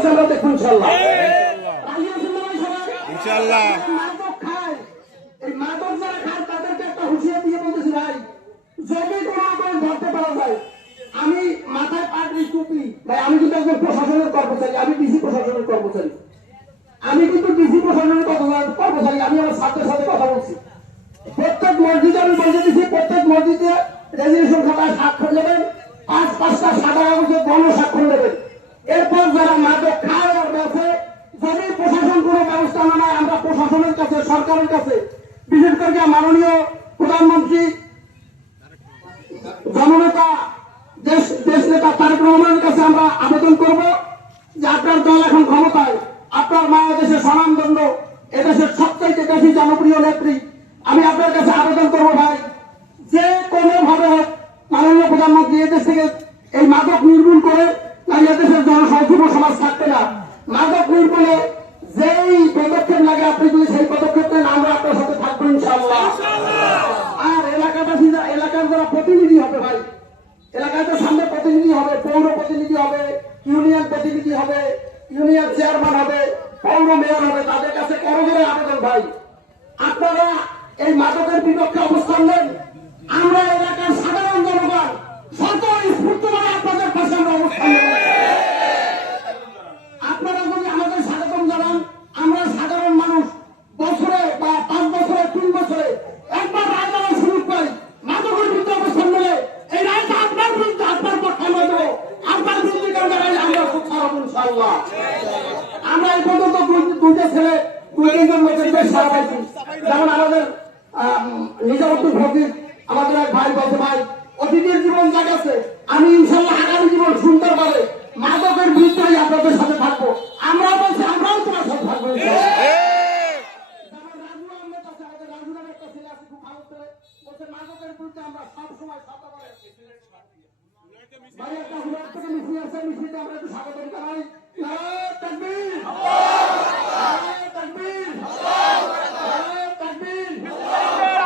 আছে আমরা দেখবো ইনশাল্লাহ। ইনশাআল্লাহ মাদক খায়, এই মাদক যারা খায় তাদেরকে একটা হুঁশিয়ার দিয়ে বলতেছি ভাই, যদি কোনো রকম ধরতে পারা যায়, আমি মাথায় পাগড়ি টুপি ভাই, আমি কিন্তু একজন প্রশাসনের কর্মচারী, আমি ডিসি প্রশাসনের কর্মচারী, আমি কিন্তু ডিসি প্রশাসনের কর্মচারী, আমি আমার ছাত্রের সাথে কথা বলছি। প্রত্যেক মসজিদে আমি বলে দিচ্ছি, প্রত্যেক মসজিদে রেজিস্ট্রেশন খাতায় স্বাক্ষর নেবেন, 5-5টা সাদা কাগজে গণস্বাক্ষর নেবেন। এরপর যারা মাদক খায় আর বেছে, যদি প্রশাসন কোনো ব্যবস্থা না নেয়, আমরা প্রশাসনের কাছে, সরকারের কাছে, বিশেষ করে মাননীয় প্রধানমন্ত্রী জননেতা দেশ নেতা তারেক রহমানের কাছে আমরা আবেদন করব যে আপনার দল এখন ক্ষমতায়, আপনার বাংলাদেশের স্বনামধন্য, এদেশের সবচাইতে বেশি জনপ্রিয় নেত্রী, আমি আপনার কাছে আবেদন করবো ভাই, যে কোনো ভাবে হোক মাননীয় প্রধানমন্ত্রী এদেশ থেকে এই মাদক নির্মূল করে, তাই এদেশের যুব সমাজ থাকবে না। মাদক নির্মূলে যেই পদক্ষেপ লাগে আপনি যদি সেই পদক্ষেপ নেন, আমরা আপনার সাথে থাকবো ইনশাআল্লাহ। আর এলাকাবাসীরা, এলাকার যারা প্রতিনিধি হবে ভাই, এলাকায় তো সামনে প্রতিনিধি হবে, পৌর প্রতিনিধি হবে, ইউনিয়ন প্রতিনিধি হবে, ইউনিয়ন চেয়ারম্যান হবে, পৌর মেয়র হবে, তাদের কাছে করজোরে আবেদন ভাই, আপনারা এই মাদকের বিপক্ষে অবস্থান নেন। আমরা এলাকার সাধারণ জনগণ স্বতঃস্ফূর্তভাবে আপনাদের পাশে আমরা অবস্থান নেব। আপনারা যদি আমাদের স্বাগতম জানান, আমরা সাধারণ মানুষ বছরে বা 5 বছরে 3 বছরে একবার রায় দেওয়ার সুযোগ পাই, মাদকের বিরুদ্ধে অবস্থান নিলে এই রায়টা আপনার বিরুদ্ধে, আপনার পক্ষে আমরা দেবো, আপনার বিরুদ্ধে কেউ দাঁড়াই আমরা সুখার হব ইনশাআল্লাহ। আমরা এই পর্যন্ত 2টা ছেলে 2-3জন লোকের বেশ সারা পাইছি, যেমন আমাদের নিজামুদ্দিন ফকির আমাদের এক ভাই বলছে, ভাই অতীতের জীবন জাগাচ্ছে, আমি ইনশাল্লাহ আগামী জীবন সুন্দর পাবে, মাদকের বিরুদ্ধে আপনাদের সাথে থাকবো, আমরাও বলছি আমরাও তোমার সাথে থাকবো। মাদকের বিরুদ্ধে আমরা সবসময় ভাই একটা হুলার থেকে মিছিল আছে, মিছিলটা আমরা একটু স্বাগত জানাই।